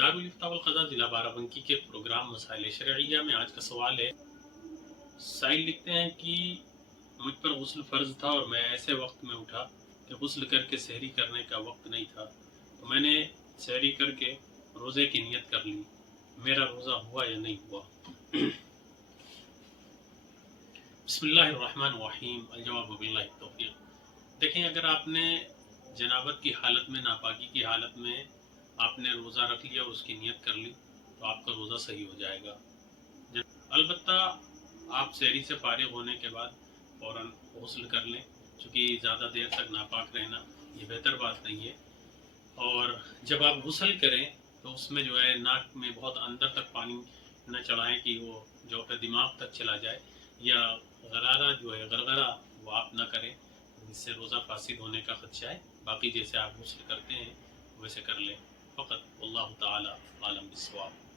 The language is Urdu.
دارالفتاء والقضاء ضلع بارہ بنکی کے پروگرام مسائل شرعیہ میں آج کا سوال ہے۔ سائل لکھتے ہیں کہ مجھ پر غسل فرض تھا اور میں ایسے وقت میں اٹھا کہ غسل کر کے سحری کرنے کا وقت نہیں تھا، تو میں نے سحری کر کے روزے کی نیت کر لی، میرا روزہ ہوا یا نہیں ہوا؟ بسم اللہ الرحمن الرحیم، الجواب باللہ التوفیق۔ دیکھیں، اگر آپ نے جنابت کی حالت میں، ناپاکی کی حالت میں آپ نے روزہ رکھ لیا اور اس کی نیت کر لی تو آپ کا روزہ صحیح ہو جائے گا۔ البتہ آپ سحری سے فارغ ہونے کے بعد فوراً غسل کر لیں، چونکہ زیادہ دیر تک ناپاک رہنا یہ بہتر بات نہیں ہے۔ اور جب آپ غسل کریں تو اس میں جو ہے ناک میں بہت اندر تک پانی نہ چڑھائیں کہ وہ جو ہے دماغ تک چلا جائے، یا غرارہ جو ہے غرغرہ وہ آپ نہ کریں، اس سے روزہ فاسد ہونے کا خدشہ ہے۔ باقی جیسے آپ غسل کرتے ہیں ویسے کر لیں فقط، واللہ تعالی عالم بالصواب۔